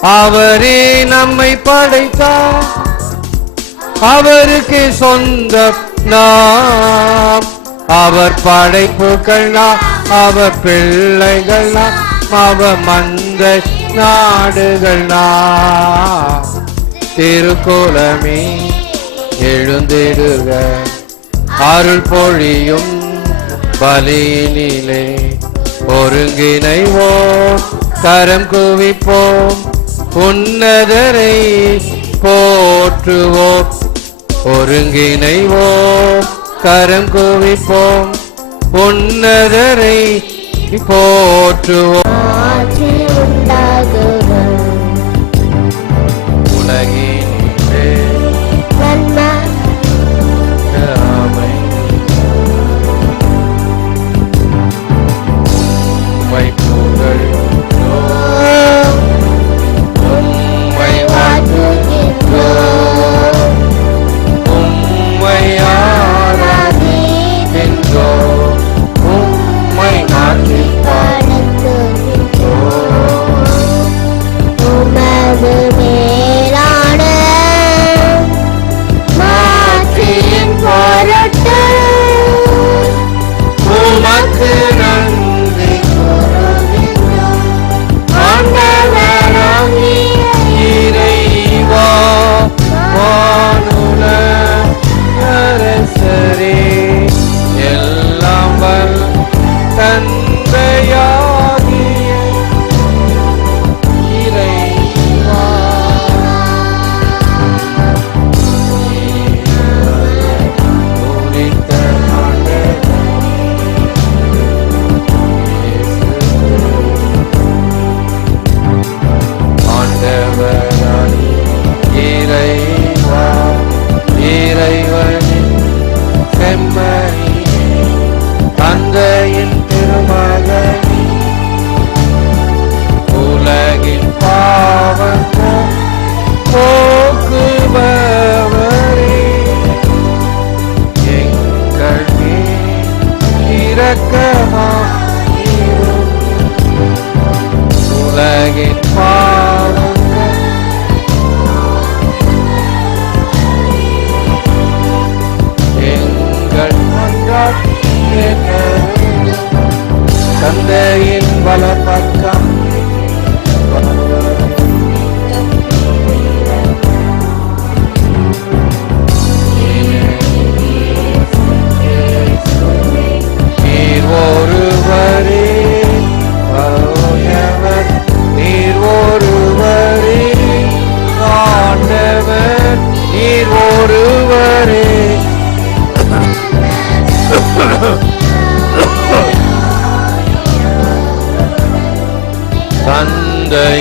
அவரே நம்மை படைத்தார், அவருக்கு சொந்தம் நாம். அவர் படைப்புகள் நாம், அவர் பிள்ளைகள் நாம், அவர் மந்தை நாடுகள் நாம். திருக்கோலமே எழுந்திடுக, அருள் பொழியும் பலியினிலே ஒருங்கிணைவோம், கரம் குவிப்போம், உன்னதரை போற்றுவோம். ஒருங்கிணைவோம், கரம் குவிப்போம், உன்னதரை போற்றுவோம். உலகினிலே வைப்புகள் தந்தையின் வலப்பக்கம் நீர் ஒருவரே, நீர் ஒருவரே, ஆண்டவர் நீர் ஒருவரே.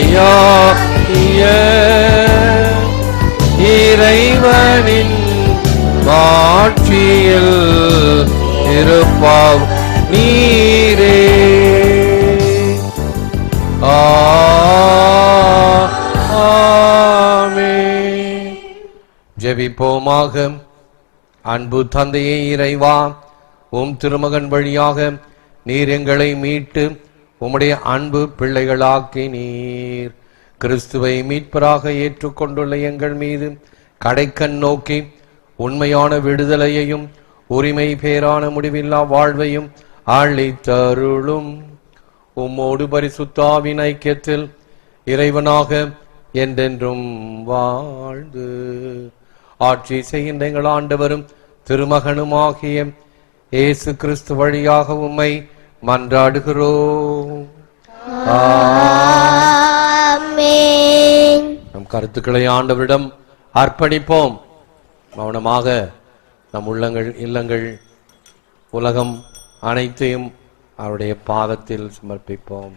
தந்தையாகிய இறைவனின் ஆட்சியில் இருப்பார் நீரே. ஆமென். ஜெபிப்போமாக. அன்பு தந்தையே இறைவா, உம் திருமகன் வழியாக நீர் எங்களை மீட்டு உம்முடைய அன்பு பிள்ளைகளாக்கி நீர். கிறிஸ்துவை மீட்பராக ஏற்றுக்கொண்டுள்ள எங்கள் மீது கடைக்கண் நோக்கி உண்மையான விடுதலையையும் உரிமை பேரான முடிவில்லா வாழ்வையும் அளித்தருளும். உம்மோடு பரிசுத்த ஆவியின் ஐக்கியத்தில் இறைவனாக என்றென்றும் வாழ்ந்து ஆட்சி செய்கின்ற எங்கள் ஆண்டவரும் திருமகனுமாகிய இயேசு கிறிஸ்து வழியாக உம்மை மன்றாடுகிறோம். நம் கருத்துக்களை ஆண்டவரிடம் அர்ப்பணிப்போம். மௌனமாக நம் உள்ளங்கள், இல்லங்கள், உலகம் அனைத்தையும் அவருடைய பாதத்தில் சமர்ப்பிப்போம்.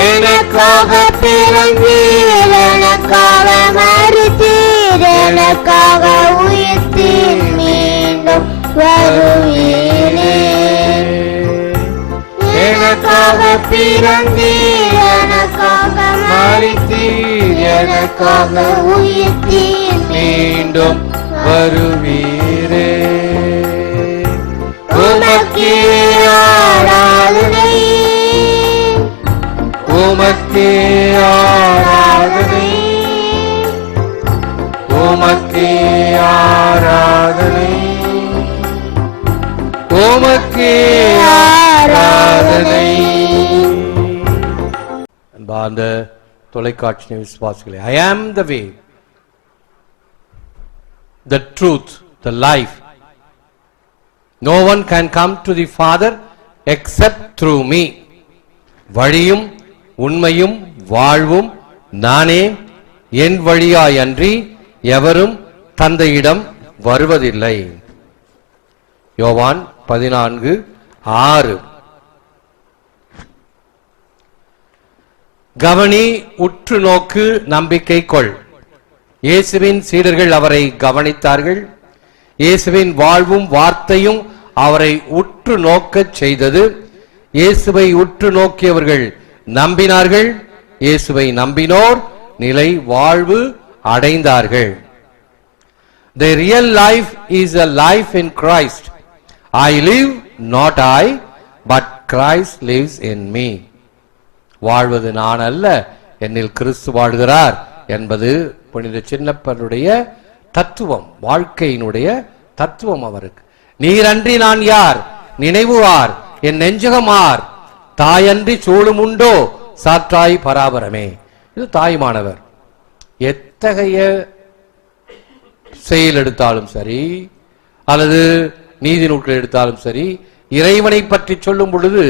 எனக்காக பிறந்தீர், எனக்காக மரித்தீர், எனக்காக உயிர்த்தீர், மீண்டும் வருவீரே. எனக்காக பிறந்தீர், எனக்காக மரித்தீர், எனக்காக உயிர்த்தீர், மீண்டும் வருவீரே. உமக்கே ஆராதனை, உமக்கே ஆராதனை, உமக்கே ஆராதனை, உமக்கே ஆராதனை. அன்பார்ந்த தொலைக்காட்சி விசுவாசிகளே, I am the way, the truth, the life. No one can come to the Father except through me. வழியும் உண்மையும் வாழ்வும் நானே, என் வழியாய் அன்றி எவரும் தந்தையிடம் வருவதில்லை. யோவான் 14:6. கவனி, உற்று நோக்கு, நம்பிக்கை கொள். இயேசுவின் சீடர்கள் அவரை கவனித்தார்கள். இயேசுவின் வாழ்வும் வார்த்தையும் அவரை உற்று நோக்கச் செய்தது. இயேசுவை உற்று நோக்கியவர்கள் நம்பினார்கள். இயேசுவை நம்பினோர் நிலை வாழ்வு அடைந்தார்கள். The real life is a life in Christ. I live, not I, but Christ lives in me. வாழ்வது நான் அல்ல, என்னில் கிறிஸ்து வாழ்கிறார் என்பது புனித சின்னப்பருடைய தத்துவம், வாழ்க்கையினுடைய தத்துவம். அவருக்கு நீரன்றி நான் யார், நினைவுவார், என் நெஞ்சகமார், தாயன்றி சூழும் உண்டோ, சாற்றாய் பராபரமே. இது தாய்மானவர். எத்தகைய செயல் எடுத்தாலும் சரி, அல்லது நீதி நூல்கள் எடுத்தாலும் சரி, இறைவனை பற்றி சொல்லும் பொழுது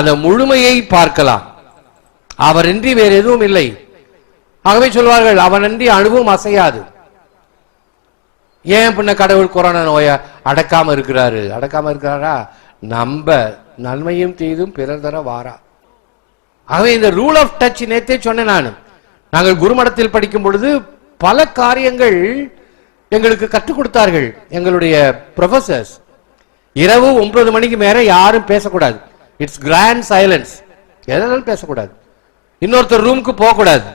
அந்த முழுமையை பார்க்கலாம். அவரின்றி வேறு எதுவும் இல்லை. ஆகவே சொல்வார்கள், அவனின்றி அணுவும் அசையாது. ஏன் பின்ன கடவுள் கொரோனா நோயை அடக்காம இருக்கிறாரா? நம்ப நன்மையும் தீதும் பிறர் தர வாரா. ஆகவே இந்த ரூல் ஆஃப் டச் நேத்தே சொன்னேன். நாங்கள் குருமடத்தில் படிக்கும் பொழுது பல காரியங்கள் எங்களுக்கு கற்றுக் கொடுத்தார்கள் எங்களுடைய ப்ரொஃபசர்ஸ். இரவு 9 மணிக்கு மேல யாரும் பேசக்கூடாது. It's grand silence. எதனாலும் பேசக்கூடாது. இன்னொருத்தர் ரூமுக்கு போக கூடாது.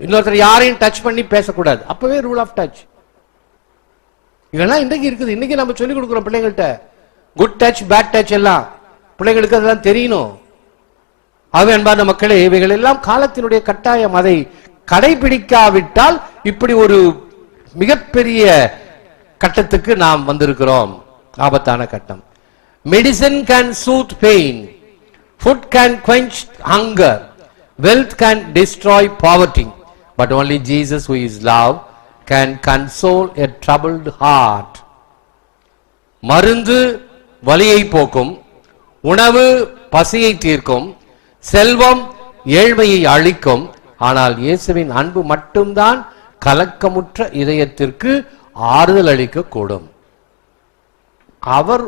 இன்னொருத்தர் யாரையும் டச் பண்ணி பேசக்கூடாது. அப்பவே ரூல் ஆஃப் டச். இதெல்லாம் இன்றைக்கு இருக்குது. இன்னைக்கு நம்ம சொல்லிக் கொடுக்கிறோம் பிள்ளைங்கள்ட்ட. குட் டச், பேட் டச் எல்லாம் பிள்ளைங்களுக்கு அதெல்லாம் தெரியணும். ஆகவே அன்பார்ந்த மக்களே, இவைகள் எல்லாம் காலத்தினுடைய கட்டாயம். அதை கடைபிடிக்காவிட்டால் இப்படி ஒரு மிகப்பெரிய கட்டத்துக்கு நாம் வந்திருக்கிறோம். ஆபத்தான கட்டம். Medicine can soothe pain, food can quench hunger, wealth can destroy poverty, but only Jesus, who is love, can console a troubled heart. மருந்து வலியை போக்கும், உணவு பசியை தீர்க்கும், செல்வம் ஏழ்மையை அழிக்கும். ஆனால் இயேசுவின் அன்பு மட்டும்தான் கலக்கமுற்ற இதயத்திற்கு ஆறுதல் அளிக்க கூடும். அவர்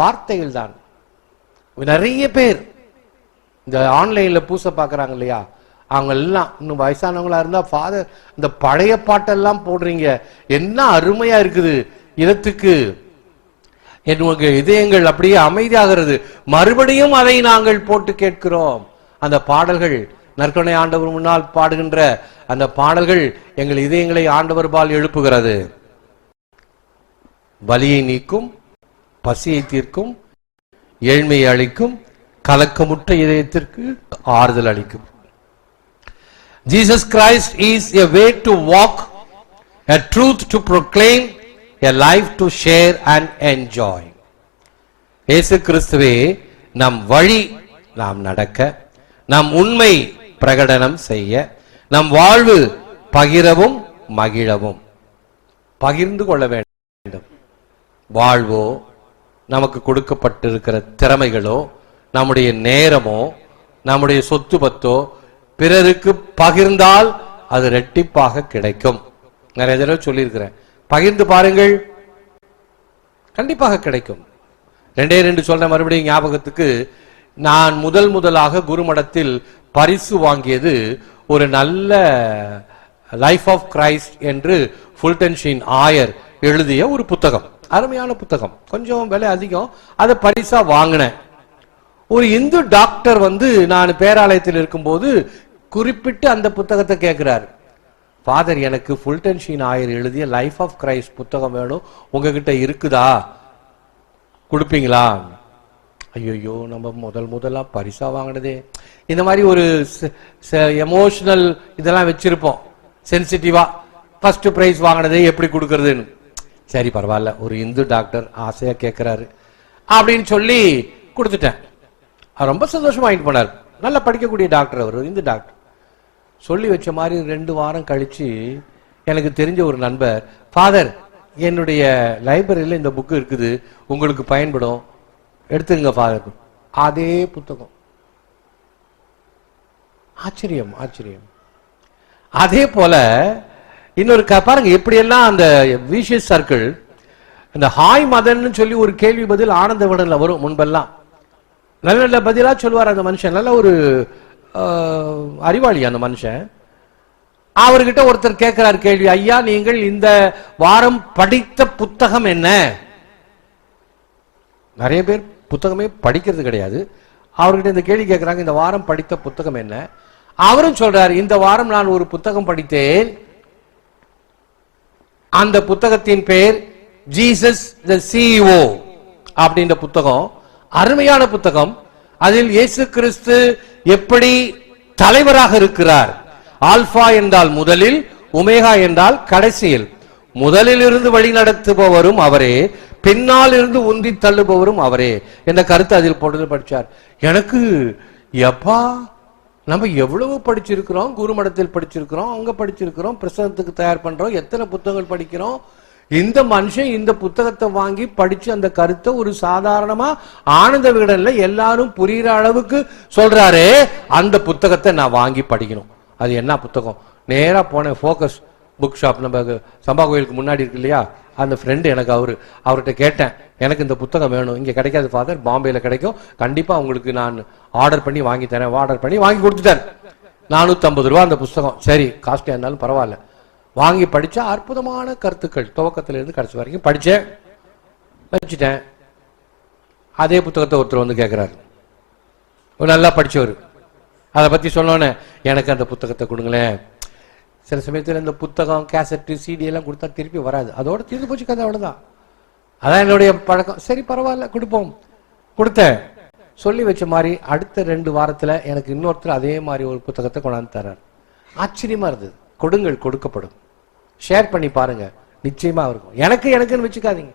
வார்த்தைகள் தான். நிறைய பேர் இந்த ஆன்லைன்ல பூசை பார்க்கறாங்க இல்லையா, அவங்க எல்லாம் இன்னும் வயசானவங்களா இருந்தா, ஃபாதர் இந்த பழைய பாட்டெல்லாம் போடுறீங்க, என்ன அருமையா இருக்குது, இதத்துக்கு என்னுடைய இதயங்கள் அப்படியே அமைதியாகிறது. மறுபடியும் அதை நாங்கள் போட்டு கேட்கிறோம். அந்த பாடல்கள், நற்கருணை ஆண்டவர் முன்னால் பாடுகின்ற அந்த பாடல்கள் எங்கள் இதயங்களை ஆண்டவர் பால் எழுப்புகிறது. வலியை நீக்கும், பசியை தீர்க்கும், ஏழ்மையை அளிக்கும், கலக்கமுற்ற இதயத்திற்கு ஆறுதல் அளிக்கும். Jesus Christ is a way to walk, a truth to proclaim, a life to share and enjoy. இயேசு கிறிஸ்துவே நம் வழி, நாம் நடக்க, நம் உண்மை பிரகடனம் செய்ய, நம் வாழ்வு பகிரவும் மகிழவும். பகிர்ந்து கொள்ள வேண்டும். வாழ்வோ, நமக்கு கொடுக்கப்பட்டிருக்கிற திறமைகளோ, நம்முடைய நேரமோ, நம்முடைய சொத்து பத்தோ பிறருக்கு பகிர்ந்தால் அது ரெட்டிப்பாக கிடைக்கும். நிறைய தடவை சொல்லியிருக்கிறேன். பகிர்ந்து பாருங்கள், கண்டிப்பாக கிடைக்கும். 2 சொல்ற மறுபடியும் ஞாபகத்துக்கு, நான் முதலாக குருமடத்தில் பரிசு வாங்கியது ஒரு நல்ல லைஃப் ஆஃப் கிரைஸ்ட் என்று ஃபுல்டன்ஷின் ஆயர் எழுதிய ஒரு புத்தகம். அருமையான புத்தகம், கொஞ்சம் விலை அதிகம். அதை பரிசா வாங்கினேன். ஒரு இந்து டாக்டர் வந்து நான் பேராலயத்தில் இருக்கும்போது குறிப்பிட்டு அந்த புத்தகத்தை கேட்கிறாரு. ஃபாதர், எனக்கு ஃபுல்டன் ஷீன் ஆயர் எழுதிய லைஃப் ஆஃப் கிரைஸ்ட் புத்தகம் வேணும், உங்ககிட்ட இருக்குதா, கொடுப்பீங்களா? ஐயோ, நம்ம முதலா பரிசா வாங்கினதே. இந்த மாதிரி ஒரு எமோஷனல் இதெல்லாம் வச்சிருப்போம், சென்சிட்டிவா. ஃபர்ஸ்ட் பிரைஸ் வாங்கினதே எப்படி கொடுக்கறதுன்னு. சரி பரவாயில்ல, ஒரு இந்து டாக்டர் ஆசையா கேட்கிறாரு அப்படின்னு சொல்லி கொடுத்துட்டேன். ரொம்ப சந்தோஷமா வாங்கிட்டு போனார். நல்லா படிக்கக்கூடிய டாக்டர், அவர் இந்து டாக்டர். சொல்லி வச்ச மாதிரி 2 வாரம் கழிச்சு எனக்கு தெரிஞ்ச ஒரு நண்பர், ஃபாதர், என்னுடைய லைப்ரரியில் இந்த புக்கு இருக்குது, உங்களுக்கு பயன்படும், எடுத்துங்க ஃபாதர். அதே புத்தகம். ஆச்சரியம் ஆச்சரியம். அதே போல இன்னொரு பாருங்க, எப்படியெல்லாம் அந்த விஷஸ் சர்க்கிள், இந்த ஹாய் மதன் சொல்லி ஒரு கேள்வி பதில் ஆனந்த விடன்ல வரும் முன்பெல்லாம். நல்ல நல்ல பதிலா சொல்லுவார் அந்த மனுஷன். நல்ல ஒரு அறிவாளி அந்த மனுஷன். அவர்கிட்ட ஒருத்தர் கேட்கிறார் கேள்வி, ஐயா, நீங்கள் இந்த வாரம் படித்த புத்தகம் என்ன? நிறைய பேர் புத்தகமே படிக்கிறது கிடையாது. அவர்கிட்ட இந்த கேள்வி கேட்கிறாங்க, இந்த வாரம் படித்த புத்தகம் என்ன? அவரும் சொல்றாரு, இந்த வாரம் நான் ஒரு புத்தகம் படித்தேன், அந்த புத்தகத்தின் பெயர் ஜீசஸ் தி சிஇஓ அப்படின்ற புத்தகம். அருமையான புத்தகம். அதில் இயேசு கிறிஸ்து எப்படி தலைவராக இருக்கிறார். ஆல்பா என்றால் முதலில், ஒமேகா என்றால் கடைசியில். முதலில் இருந்து வழி நடத்துபவரும் அவரே, பின்னால் இருந்து உந்தி தள்ளுபவரும் அவரே என்ற கருத்து அதில் போட்டு படிச்சார். எனக்கு எப்பா, நம்ம எவ்வளவு படிச்சிருக்கிறோம், குருமடத்தில் படிச்சிருக்கிறோம், அங்க படிச்சிருக்கிறோம், பிரசங்கத்துக்கு தயார் பண்றோம், எத்தனை புத்தகங்கள் படிக்கிறோம். இந்த மனுஷன் இந்த புத்தகத்தை வாங்கி படிச்சு அந்த கருத்தை ஒரு சாதாரணமா ஆனந்த விகடன்ல எல்லாரும் புரியுற அளவுக்கு சொல்றாரு. அந்த புத்தகத்தை நான் வாங்கி படிக்கணும். அது என்ன புத்தகம்? நேரா போனேன், ஃபோக்கஸ் புக் ஷாப், நம்ம சம்பா கோயிலுக்கு முன்னாடி இருக்கு இல்லையா, அந்த ஃப்ரெண்டு எனக்கு அவர்கிட்ட கேட்டேன், எனக்கு இந்த புத்தகம் வேணும், இங்க கிடைக்காது ஃபாதர், பாம்பேல கிடைக்கும், கண்டிப்பா உங்களுக்கு நான் ஆர்டர் பண்ணி வாங்கி தரேன். ஆர்டர் பண்ணி வாங்கி கொடுத்துட்டேன். 450 ரூபா அந்த புத்தகம். சரி, காஸ்ட்லியா இருந்தாலும் பரவாயில்ல. வாங்கி படிச்சா அற்புதமான கருத்துக்கள், துவக்கத்திலிருந்து கடைசி வரைக்கும் படிச்சேன், வச்சுட்டேன். அதே புத்தகத்தை ஒருத்தர் வந்து கேட்கிறாரு, ஒரு நல்லா படிச்சவர். அதை பத்தி சொன்னோன்னே, எனக்கு அந்த புத்தகத்தை கொடுங்களேன். சில சமயத்தில் இந்த புத்தகம், கேசட்டு, சிடி எல்லாம் கொடுத்தா திருப்பி வராது, அதோட தீர்ந்து போச்சு கதை, அவ்வளவுதான். அதான் என்னுடைய பழக்கம். சரி பரவாயில்ல, கொடுப்போம். கொடுத்தேன். சொல்லி வச்ச மாதிரி அடுத்த 2 வாரத்துல எனக்கு இன்னொருத்தர் அதே மாதிரி ஒரு புத்தகத்தை கொண்டாந்து தர்றார். ஆச்சரியமா இருந்தது. கொடுங்கள், கொடுக்கப்படும். ஷேர் பண்ணி பாருங்க, நிச்சயமா இருக்கும். எனக்குன்னு வச்சுக்காதீங்க,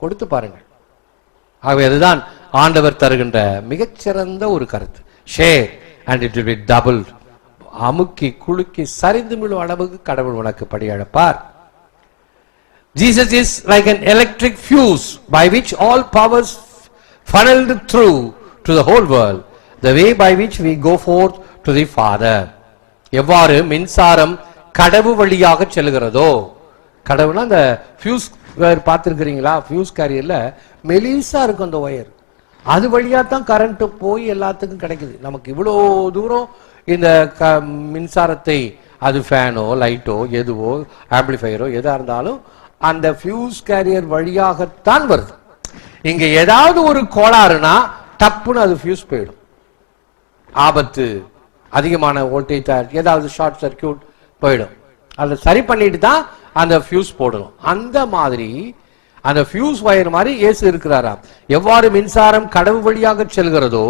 கொடுத்து பாருங்க. ஆகவே அதுதான் ஆண்டவர் தருகின்ற மிகச்சிறந்த ஒரு கருத்து. Share and it will be double. அமுக்கி குலுக்கி சரிந்து விழும் அளவுக்கு கடவுள் உனக்கு படி அழைப்பார். Jesus is like an electric fuse by which all powers funneled through to the whole world, the way by which we go forth to the Father. எவ்வாறு மின்சாரம் கடவு வழியாக செல்கிறதோ, கடவுனா அந்த ஃபியூஸ் வயர் பார்த்துருக்கிறீங்களா? ஃபியூஸ் கேரியர்ல மெலிசா இருக்கும் அந்த ஒயர், அது வழியா தான் கரண்ட் போய் எல்லாத்துக்கும் கிடைக்குது. நமக்கு இவ்வளோ தூரம் இந்த மின்சாரத்தை, அது ஃபேனோ லைட்டோ எதுவோ ஆம்பிளிஃபையரோ எதா இருந்தாலும் அந்த ஃபியூஸ் கேரியர் வழியாகத்தான் வருது. இங்க ஏதாவது ஒரு கோளாறுனா டப்புன்னு அது ஃபியூஸ் போயிடும். ஆபத்து, அதிகமான வோல்டேஜ், ஏதாவது ஷார்ட் சர்க்கியூட் போயிடும். அதை சரி பண்ணிட்டு தான் அந்த ஃபியூஸ் போடணும். அந்த மாதிரி அந்த ஃபியூஸ் வயர் மாதிரி இயேசு இருக்கிறாராம். எவ்வாறு மின்சாரம் கடவு வழியாக செல்கிறதோ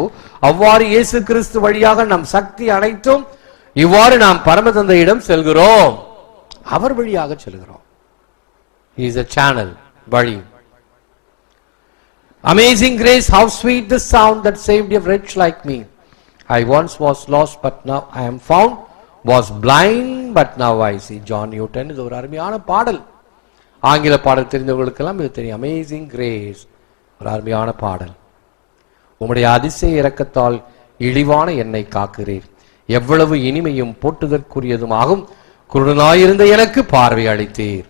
அவ்வாறு இயேசு கிறிஸ்து வழியாக நம் சக்தி அனைத்தும் இவ்வாறு நாம் பரமதந்தையிடம் செல்கிறோம். அவர் வழியாக செல்கிறோம். He is a channel, வழி. Amazing grace, how sweet the sound that saved a wretch like me. I once was lost but now I am found, was blind but now I see. John Newton. இது ஒரு அருமையான பாடல். ஆங்கில பாடல் தெரிந்தவர்களுக்கெல்லாம் இது தெரியும். Amazing grace, ஒரு அருமையான பாடல். உம்முடைய அதிசய இரக்கத்தால் இழிவான என்னை காக்கிறீர், எவ்வளவு இனிமையும் போட்டுதற்குரியதுமாகும் குருடனாயிருந்த எனக்கு பார்வை அளித்தீர்.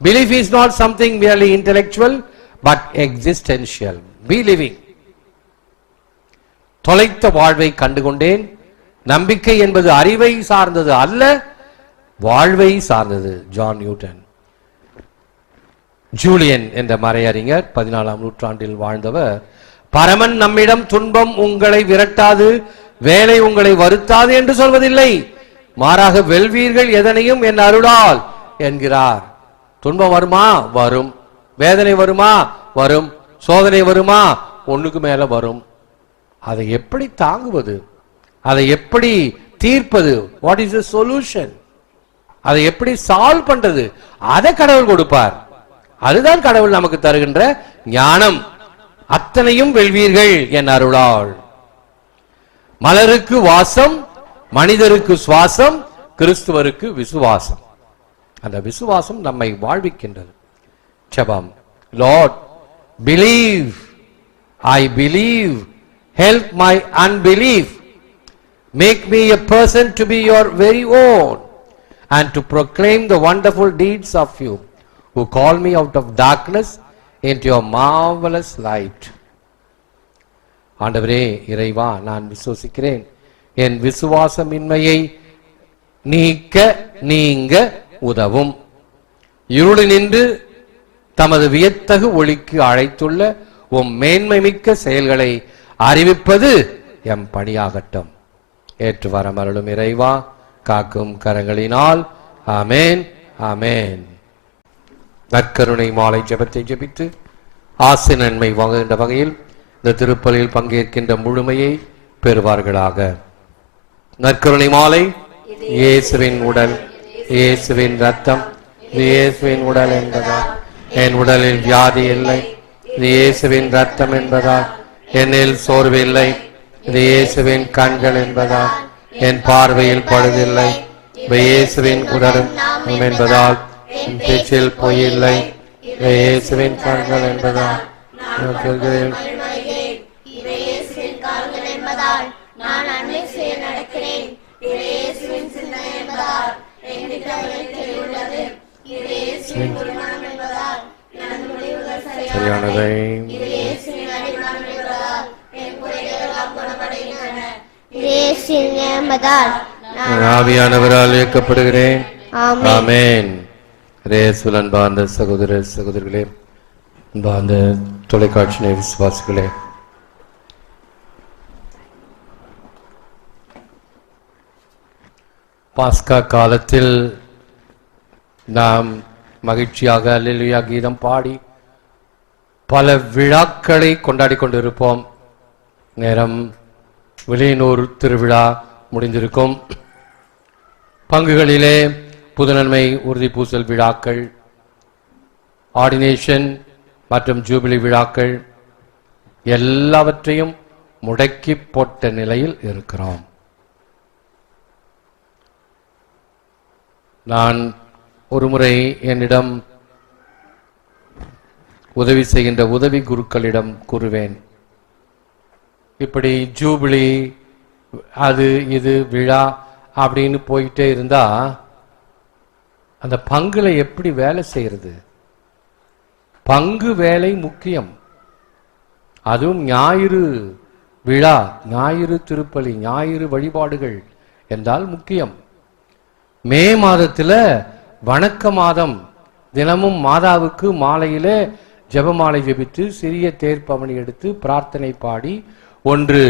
Belief is not something merely intellectual but existential. Be living. தொலைத்த வாழ்வை கண்டுகொண்டேன். நம்பிக்கை என்பது அறிவை சார்ந்தது அல்ல, வாழ்வை சார்ந்தது. John Newton. ஜூலியன் என்ற மறையறிஞர் 14ஆம் நூற்றாண்டில் வாழ்ந்தவர் பரமன் நம்மிடம் துன்பம் உங்களை விரட்டாது, வேலை உங்களை வருத்தாது என்று சொல்வதில்லை. மாறாக வெல்வீர்கள் எதனையும் என் அருளால் என்கிறார். துன்பம் வருமா? வரும். வேதனை வருமா? வரும். சோதனை வருமா? ஒண்ணுக்கு மேல வரும். அதை எப்படி தாங்குவது? அதை எப்படி தீர்ப்பது? What is the solution? அதை எப்படி சால்வ் பண்றது? அதை கடவுள் கொடுப்பார். அதுதான் கடவுள் நமக்கு தருகின்ற ஞானம். அத்தனையும் வெல்வீர்கள் என் அருளால். மலருக்கு வாசம், மனிதருக்கு சுவாசம், கிறிஸ்துவருக்கு விசுவாசம். அந்த விசுவாசம் நம்மை வாழ்விக்கின்றது. ஜெபம். Lord, believe, I believe, help my unbelief, make me a person to be your very own and to proclaim the wonderful deeds of you who call me out of darkness into your marvelous light. ஆண்டவரே, இறைவா, நான் விசுவசிக்கிறேன். என் விசுவாசமின்மையை நீங்க உதவும். இருளினின்று தமது வியத்தகு ஒளிக்கு அழைத்துள்ள உம் மேன்மை மிக்க செயல்களை அறிவிப்பது எம் பணியாகட்டும். ஏற்று வரமருளும் இறைவா, காக்கும் கரங்களினால். ஆமேன், ஆமேன். நற்கருணை மாலை ஜெபத்தை ஜெபித்து ஆசி நன்மை வாங்குகின்ற வகையில் இந்த திருப்பலியில் பங்கேற்கின்ற முழுமையை பெறுவார்களாக. நற்கருணை மாலை. இயேசுவின் உடல், இயேசுவின் ரத்தம், இயேசுவின் உடல் என்பதால் என் உடலில் வியாதி இல்லை. இது இயேசுவின் ரத்தம் என்பதால் என்னில் சோர்வு இல்லை. இது இயேசுவின் கண்கள் என்பதால் என் பார்வையில் பழுதில்லை. இயேசுவின் உடலும் என்பதால் என் பேச்சில் பொய்யில்லை. இயேசுவின் கண்கள் என்பதால் சரியானதை ஆவியானவரால் இயக்கப்படுகிறேன். ஆமென். ரேசுல் அன்பார்ந்த சகோதர சகோதரிகளே, அன்பார்ந்த தொலைக்காட்சி விசுவாசிகளே, பாஸ்கா காலத்தில் நாம் மகிழ்ச்சியாக அல்லேலூயா கீதம் பாடி பல விழாக்களை கொண்டாடி கொண்டிருப்போம். நேரம் விலையனூர் திருவிழா முடிந்திருக்கும். பங்குகளிலே புதுநன்மை உறுதி பூசல் விழாக்கள், ஆர்டினேஷன் மற்றும் ஜூபிலி விழாக்கள் எல்லாவற்றையும் முடக்கி போட்ட நிலையில் இருக்கிறோம். நான் ஒருமுறை என்னிடம் உதவி செய்கின்ற உதவி குருக்களிடம் கூறுவேன், இப்படி ஜூபிலி அது இது விழா அப்படின்னு போயிட்டே இருந்தா அந்த பங்குல எப்படி வேலை செய்யறது? பங்கு வேலை முக்கியம். அதுவும் ஞாயிறு விழா, ஞாயிறு திருப்பலி, ஞாயிறு வழிபாடுகள் என்றால் முக்கியம். மே மாதத்துல வணக்க மாதம், தினமும் மாதாவுக்கு மாலையிலே ஜெபமாலை ஜெபித்து சிறிய தேர்ப்பவனி எடுத்து பிரார்த்தனை பாடி ஒன்று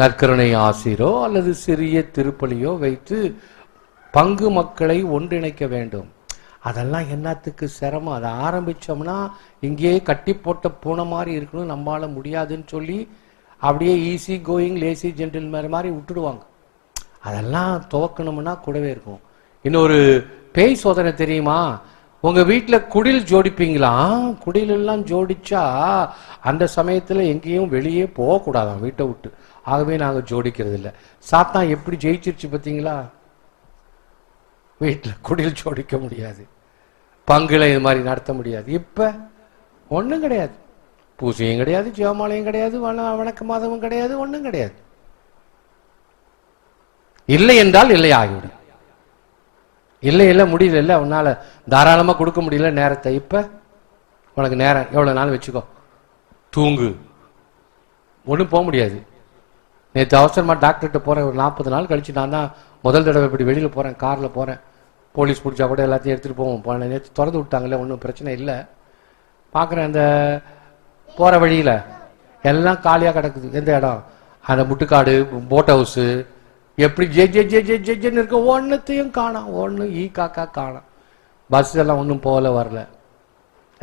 நற்கருணை ஆசிரோ அல்லது சிறிய திருப்பலியோ வைத்து பங்கு மக்களை ஒன்றிணைக்க வேண்டும். அதெல்லாம் என்னத்துக்கு சிரமம்? அதை ஆரம்பிச்சோம்னா இங்கேயே கட்டி போட்ட பூனை மாதிரி இருக்கணும், நம்மளால முடியாதுன்னு சொல்லி அப்படியே ஈஸி கோயிங் லேசி ஜென்டில்மேன் மாதிரி விட்டுடுவாங்க. அதெல்லாம் துவக்கணும்னா கூடவே இருக்கும். இன்னொரு பேய் சோதனை தெரியுமா? உங்க வீட்டுல குடில் ஜோடிப்பீங்களா? குடிலெல்லாம் ஜோடிச்சா அந்த சமயத்துல எங்கேயும் வெளியே போகக்கூடாதான் வீட்டை விட்டு. ஆகவே நாங்க ஜோடிக்கிறது இல்லை. சாத்தான் எப்படி ஜெயிச்சிருச்சு பார்த்தீங்களா? வீட்டுல குடில் ஜோடிக்க முடியாது, பங்குல இது மாதிரி நடத்த முடியாது. இப்ப ஒண்ணும் கிடையாது, பூஜையும் கிடையாது, ஜெபமாலையும் கிடையாது, வணக்க மாதமும் கிடையாது, ஒண்ணும் கிடையாது. இல்லை என்றால் இல்லை ஆகிவிடும். இல்லை இல்லை முடியல, இல்லை உன்னால தாராளமா கொடுக்க முடியல நேரத்தை. இப்ப உனக்கு நேரம் எவ்வளவு நாள் வச்சுக்கோ, தூங்கு, ஒன்றும் போக முடியாது. நேற்று அவசரமா டாக்டர்கிட்ட போறேன், ஒரு 40 நாள் கழிச்சு நான் தான் முதல் தடவை இப்படி வெளியில போறேன், கார்ல போறேன். போலீஸ் பிடிச்சா கூட எல்லாத்தையும் எடுத்துட்டு போவோம். நேற்று திறந்து விட்டாங்களே, ஒன்றும் பிரச்சனை இல்லை. பார்க்குறேன் அந்த போற வழியில எல்லாம் காலியா கிடக்குது. எந்த இடம்? அந்த முட்டுக்காடு, போட் ஹவுஸ், எப்படி ஜே ஜே ஜே ஜே ஜே ஜேன்னு இருக்க, ஒன்னுத்தையும் காணோம். ஒன்னும் ஈ காக்கா காணோம். பஸ் எல்லாம் ஒன்றும் போல வரல,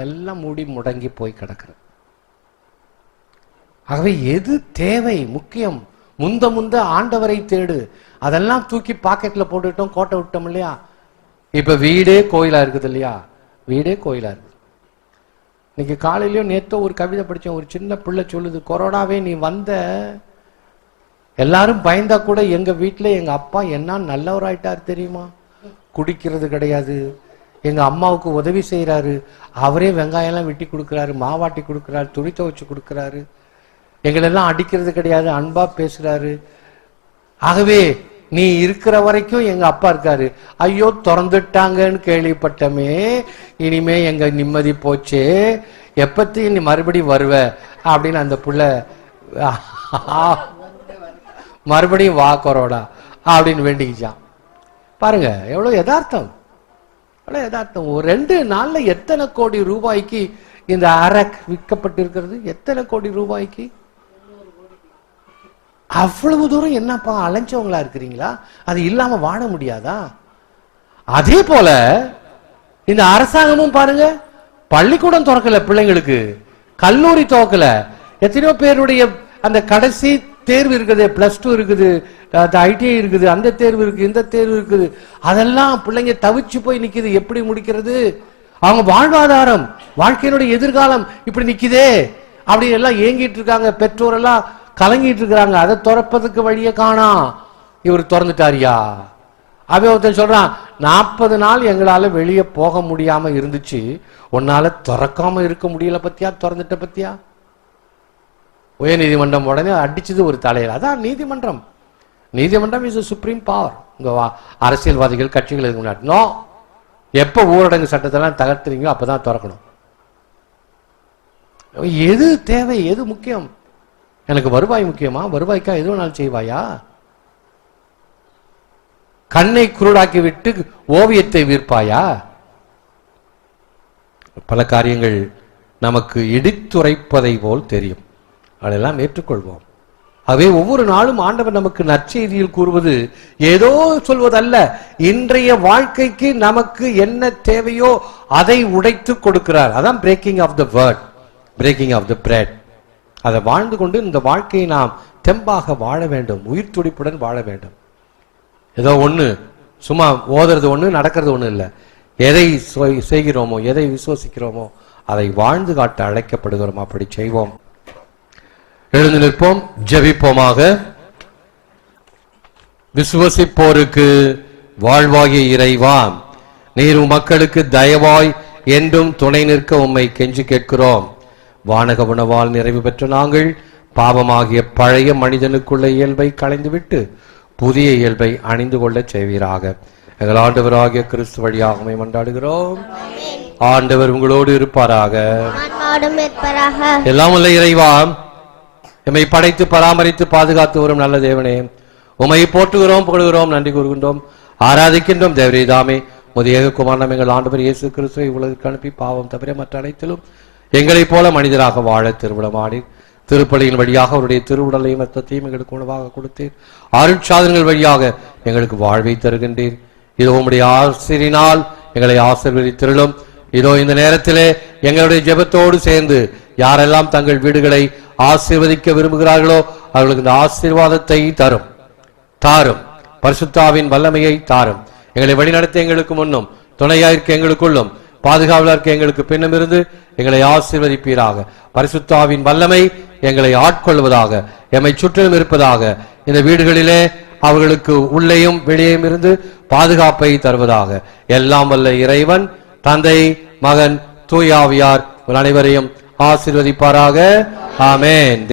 எல்லாம் மூடி முடங்கி போய் கிடக்குற. ஆகவே எது தேவை முக்கியம்? முந்த முந்த ஆண்டவரை தேடு. அதெல்லாம் தூக்கி பாக்கெட்ல போட்டுட்டோம், கோட்டை விட்டோம் இல்லையா? இப்ப வீடே கோயிலா இருக்குது இல்லையா? வீடே கோயிலா இருக்கு. இன்னைக்கு காலையிலயும் நேத்தோ ஒரு கவிதை படிச்சேன். ஒரு சின்ன பிள்ளை சொல்லுது, கொரோனாவே நீ வந்த, எல்லாரும் பயந்தா கூட எங்க வீட்டுல எங்க அப்பா என்ன நல்லவராயிட்டார் தெரியுமா? குடிக்கிறது கிடையாது, எங்க அம்மாவுக்கு உதவி செய்யறாரு, அவரே வெங்காயம் எல்லாம் வெட்டி கொடுக்கறாரு, மாவாட்டி கொடுக்கறாரு, துணி துவைச்சு கொடுக்கறாரு, எங்களெல்லாம் அடிக்கிறது கிடையாது, அன்பா பேசுறாரு. ஆகவே நீ இருக்கிற வரைக்கும் எங்க அப்பா இருக்காரு. ஐயோ திறந்துட்டாங்கன்னு கேள்விப்பட்டமே, இனிமே எங்க நிம்மதி போச்சே, எப்பத்தையும் நீ மறுபடியும் வருவ அப்படின்னு அந்த புள்ள மறுபடியும் வா கொரோனா அப்படின்னு வேண்டிக்கிச்சான். பாருங்க எவ்வளவு யதார்த்தம், எவ்வளவு யதார்த்தம். ஒரு 2 நாள்ல எத்தனை கோடி ரூபாய்க்கு இந்த அரக் விற்கப்பட்டிருக்கிறது? எத்தனை கோடி ரூபாய்க்கு? அவ்வளவு தூரம் என்னப்பா அலைஞ்சவங்களா இருக்கிறீங்களா? அது இல்லாம வாழ முடியாதா? அதே போல இந்த அரசாங்கமும் பாருங்க, பள்ளிக்கூடம் திறக்கல பிள்ளைங்களுக்கு, கல்லூரி திறக்கல. எத்தனையோ பேருடைய அந்த கடைசி தேர்வு இருக்குது, +2 இருக்குது, ITI இருக்குது, அந்த தேர்வு இருக்கு, இந்த தேர்வு இருக்குது, அதெல்லாம் பிள்ளைங்க தவிச்சு போய் நிக்குது. எப்படி முடிக்கிறது? அவங்க வாழ்வாதாரம், வாழ்க்கையினுடைய எதிர்காலம் இப்படி நிக்குதே அப்படின்னு எல்லாம் ஏங்கிட்டு இருக்காங்க. பெற்றோர் எல்லாம் கலங்கிட்டு இருக்கிறாங்க. அதை திறப்பதுக்கு வழியை காணா. இவர் திறந்துட்டாரியா? அவன் ஒருத்தன் சொல்றான், 40 நாள் எங்களால வெளியே போக முடியாம இருந்துச்சு, உன்னால திறக்காம இருக்க முடியல பத்தியா? திறந்துட்ட பத்தியா? உயர் நீதிமன்றம் உடனே அடிச்சது ஒரு தலையில. அதான் நீதிமன்றம். நீதிமன்றம் இஸ் சுப்ரீம் பவர். இங்க அரசியல்வாதிகள் கட்சிகள் இதுக்கு முன்னாடி நோ, எப்ப ஊரடங்கு சட்டத்தெல்லாம் தகர்த்துறீங்களோ அப்பதான் திறக்கணும். எது தேவை? எது முக்கியம்? எனக்கு வருவாய் முக்கியமா? வருவாய்க்கா எது வேணாலும் செய்வாயா? கண்ணை குருடாக்கி விட்டு ஓவியத்தை விற்பாயா? பல காரியங்கள் நமக்கு இடித்துரைப்பதை போல் தெரியும், அதெல்லாம் ஏற்றுக்கொள்வோம். ஆகவே ஒவ்வொரு நாளும் ஆண்டவர் நமக்கு நற்செய்தியில் கூறுவது ஏதோ சொல்வதல்ல, இன்றைய வாழ்க்கைக்கு நமக்கு என்ன தேவையோ அதை உடைத்து கொடுக்கிறார். அதான் breaking of the word, breaking of the bread. அதை வாழ்ந்து கொண்டு இந்த வாழ்க்கையை நாம் தெம்பாக வாழ வேண்டும், உயிர் துடிப்புடன் வாழ வேண்டும். ஏதோ ஒண்ணு சும்மா ஓதுறது ஒண்ணு, நடக்கிறது ஒண்ணு இல்லை. எதை செய்கிறோமோ, எதை விசுவசிக்கிறோமோ அதை வாழ்ந்து காட்ட அழைக்கப்படுகிறோம். அப்படி செய்வோம். எழுந்து நிற்போம், ஜெபிப்போமாக. விசுவசிப்போருக்கு வாழ்வாகிய இறைவா, நீர் மக்களுக்கு தயவாய் என்றும் துணை நிற்க உம்மை கெஞ்சி கேட்கிறோம். வானக உணவால் நிறைவு பெற்ற நாங்கள் பாவமாகிய பழைய மனிதனுக்குள்ள இயல்பை களைந்துவிட்டு புதிய இயல்பை அணிந்து கொள்ள செய்வீராக. எங்கள் ஆண்டவராகிய கிறிஸ்து வழியாக உம்மை மன்றாடுகிறோம். ஆண்டவர் உங்களோடு இருப்பாராக. எல்லாம் உள்ள இறைவா, எம்மை படைத்து பராமரித்து பாதுகாத்து வரும் நல்ல தேவனே, உம்மை போற்றுகிறோம், புகழுகிறோம், நன்றி கூறுகின்றோம், ஆராதிக்கின்றோம். தேவரே தாமே முதிய குமாரன் எங்கள் ஆண்டவர் இயேசு கிறிஸ்துவை உலகிற்கு அனுப்பி பாவம் தவிர மற்ற அனைத்திலும் எங்களைப் போல மனிதராக வாழ திருவிழமாடி திருப்பலியின் வழியாக அவருடைய திருவுடலையும் ரத்தத்தையும் எங்களுக்கு உணவாக கொடுத்தீர். அருட்சாதனங்கள் வழியாக எங்களுக்கு வாழ்வை தருகின்றீர். இதோ உம்முடைய ஆசிரியினால் எங்களை ஆசீர்வதித்திருளும். இதோ இந்த நேரத்திலே எங்களுடைய ஜெபத்தோடு சேர்ந்து யாரெல்லாம் தங்கள் வீடுகளை ஆசீர்வதிக்க விரும்புகிறார்களோ அவர்களுக்கு இந்த ஆசீர்வாதத்தை தாரும். பரிசுத்தாவின் வல்லமையை தாரும். எங்களை வழிநடத்த எங்களுக்கு முன்னும், துணையாயிருக்க எங்களுக்குள்ளும், பாதுகாவலருக்கு எங்களுக்கு பின்னும் இருந்து எங்களை ஆசீர்வதிப்பீராக. பரிசுத்தாவின் வல்லமை எங்களை ஆட்கொள்வதாக, எம்மை சுற்றிலும் இருப்பதாக. இந்த வீடுகளிலே அவர்களுக்கு உள்ளேயும் வெளியேயும் இருந்து பாதுகாப்பை தருவதாக. எல்லாம் வல்ல இறைவன் தந்தை, மகன், தூய ஆவியார் அனைவரையும் ஆசீர்வதிப்பாராக. ஆமென்.